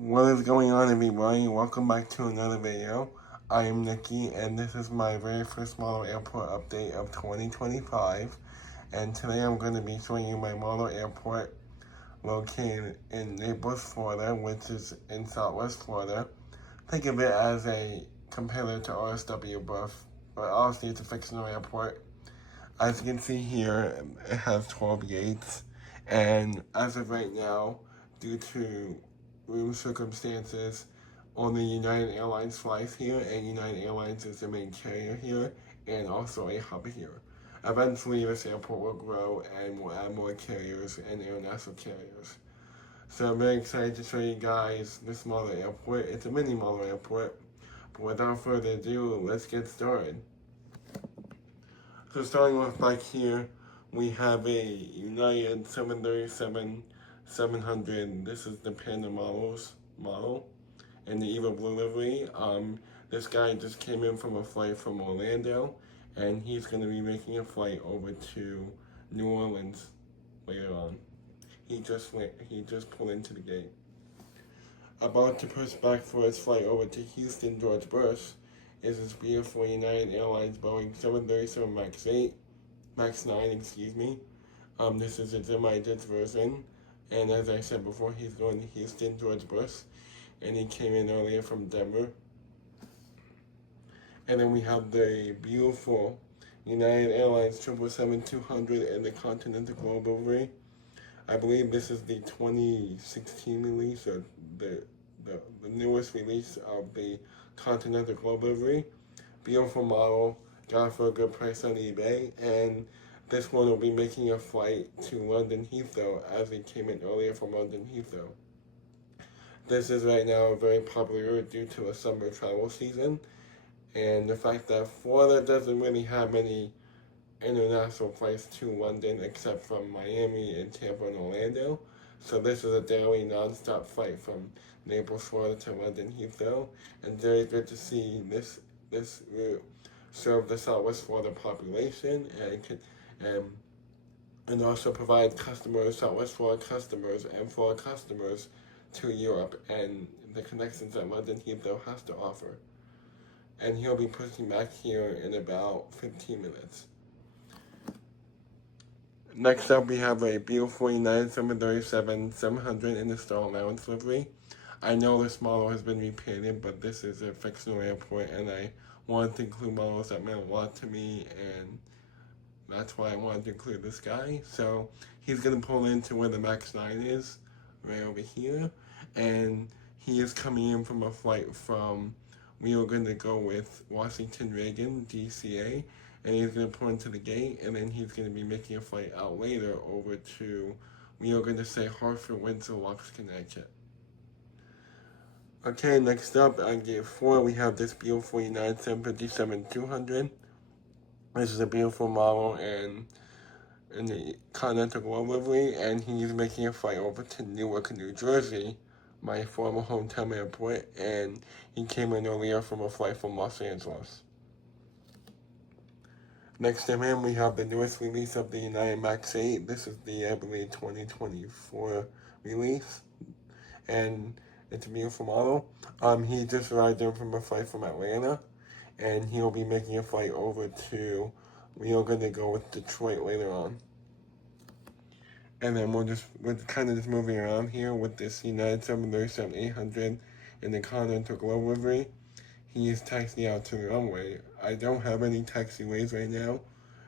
What is going on, everybody? Welcome back to another video. I am Nikki, and this is my very first model airport update of 2025. And today I'm going to be showing you my model airport located in Naples, Florida, which is in Southwest Florida. Think of it as a competitor to RSW, but honestly it's a fictional airport. As you can see here, it has 12 gates, and as of right now, due to room circumstances, only United Airlines flies here, and United Airlines is the main carrier here, and also a hub here. Eventually, this airport will grow and will add more carriers and international carriers. So I'm very excited to show you guys this model airport. It's a mini model airport, but without further ado, let's get started. So starting off back here, we have a United 737-700. This is the Panda model, and the Eva Blue livery. This guy just came in from a flight from Orlando, and he's going to be making a flight over to New Orleans later on. He just pulled into the gate. About to push back for his flight over to Houston, George Bush, is this beautiful United Airlines Boeing 737 MAX 9, excuse me. This is a Gemini version, and as I said before, he's going to Houston, George Bush, and he came in earlier from Denver. And then we have the beautiful United Airlines 777-200 and the Continental Global livery. I believe this is the 2016 release, or the newest release of the Continental Global livery. Beautiful model, got it for a good price on eBay, and this one will be making a flight to London Heathrow as it came in earlier from London Heathrow. This is right now very popular due to the summer travel season, and the fact that Florida doesn't really have many international flights to London except from Miami and Tampa and Orlando. So this is a daily non-stop flight from Naples, Florida to London Heathrow, and very good to see this route serve the Southwest Florida population and also provide Southwest Florida customers and Florida customers to Europe and the connections that London Heathrow has to offer. And he'll be pushing back here in about 15 minutes. Next up, we have a beautiful United 737-700 in the Star Allowance livery. I know this model has been repainted, but this is a fictional airport, and I wanted to include models that meant a lot to me, and that's why I wanted to include this guy. So he's going to pull into where the MAX 9 is, right over here, and he is coming in from a flight from, we are going to go with Washington Reagan, DCA, and he's going to pull into the gate, and then he's going to be making a flight out later over to, we are going to say Hartford, Windsor, Locks, Connecticut. Okay, next up, on gate 4, we have this beautiful United 757-200. This is a beautiful model in the Continental Global livery, and he's making a flight over to Newark, New Jersey, my former hometown airport, and he came in earlier from a flight from Los Angeles. Next to him, we have the newest release of the United MAX 8. This is the, I believe, 2024 release, and it's a beautiful model. He just arrived in from a flight from Atlanta, and he'll be making a flight over to, we are going to go with Detroit later on. And then we're kind of just moving around here with this United 737-800 in the Continental Global livery. He is taxiing out to the runway. I don't have any taxiways right now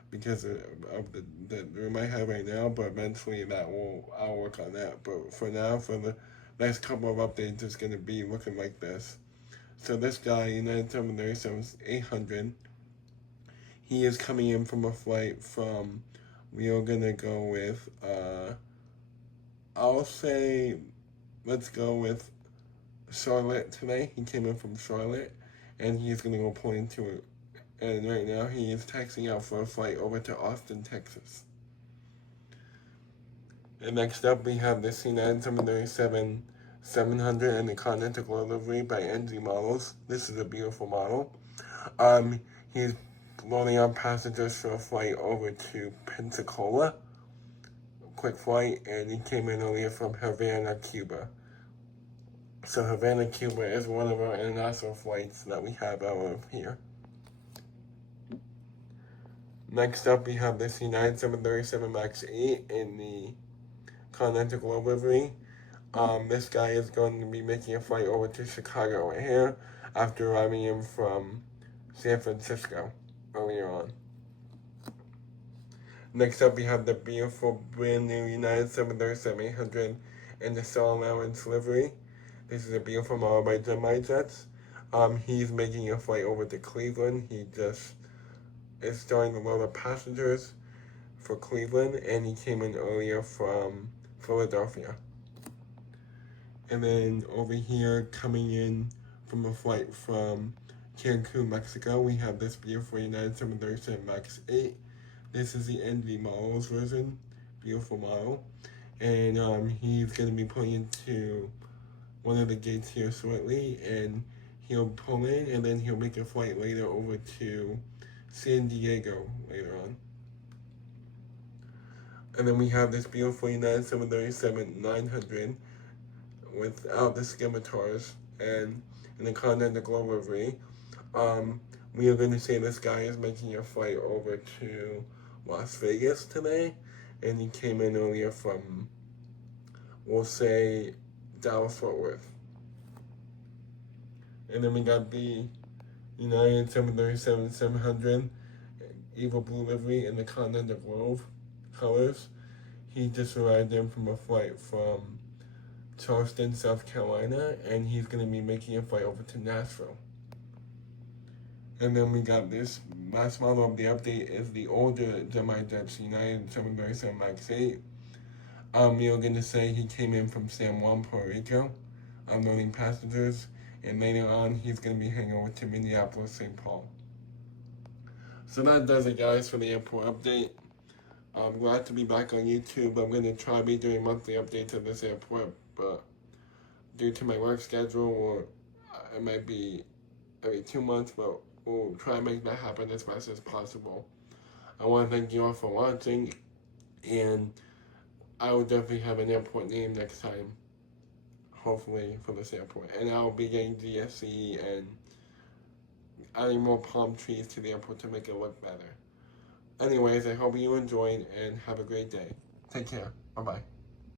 because of the room I have right now, but eventually I'll work on that. But for now, for the next couple of updates, it's going to be looking like this. So this guy, United 737-800, he is coming in from a flight from, we are going to go with, let's go with Charlotte today. He came in from Charlotte, and he's going to go pull into it. And right now, he is taxiing out for a flight over to Austin, Texas. And next up, we have this United 737-700 and the Continental Global livery by NG Models. This is a beautiful model. He's loading up passengers for a flight over to Pensacola. Quick flight, and he came in earlier from Havana, Cuba. So Havana, Cuba is one of our international flights that we have out of here. Next up, we have this United 737 MAX 8 in the Continental Globe livery. This guy is going to be making a flight over to Chicago here after arriving in from San Francisco earlier on. Next up, we have the beautiful brand new United 737-800 in the Star Allowance livery. This is a beautiful model by Gemini Jets. He's making a flight over to Cleveland. He just is starting to load up passengers for Cleveland, and he came in earlier from Philadelphia. And then over here, coming in from a flight from Cancun, Mexico, we have this beautiful United 737 MAX 8. This is the NV models version, beautiful model. And he's going to be pulling into one of the gates here shortly, and he'll pull in, and then he'll make a flight later over to San Diego later on. And then we have this beautiful United 737-900 without the scimitars and in the Continental Globe livery. We are going to say this guy is making a flight over to Las Vegas today, and he came in earlier from, we'll say, Dallas-Fort Worth. And then we got the United 737-700 Evil Blue livery in the Continental Globe colors. He just arrived in from a flight from Charleston, South Carolina, and he's going to be making a flight over to Nashville. And then we got this last model of the update is the older Gemini Jets United 737 MAX 8. We are going to say he came in from San Juan, Puerto Rico, unloading passengers, and later on he's going to be heading over to Minneapolis, St. Paul. So that does it, guys, for the airport update. I'm glad to be back on YouTube. I'm going to try to be doing monthly updates of this airport, but due to my work schedule, or it might be every 2 months, but we'll try to make that happen as fast as possible. I want to thank you all for watching, and I will definitely have an airport name next time, hopefully, for this airport. And I'll be getting DSC and adding more palm trees to the airport to make it look better. Anyways, I hope you enjoyed and have a great day. Take care. Bye-bye.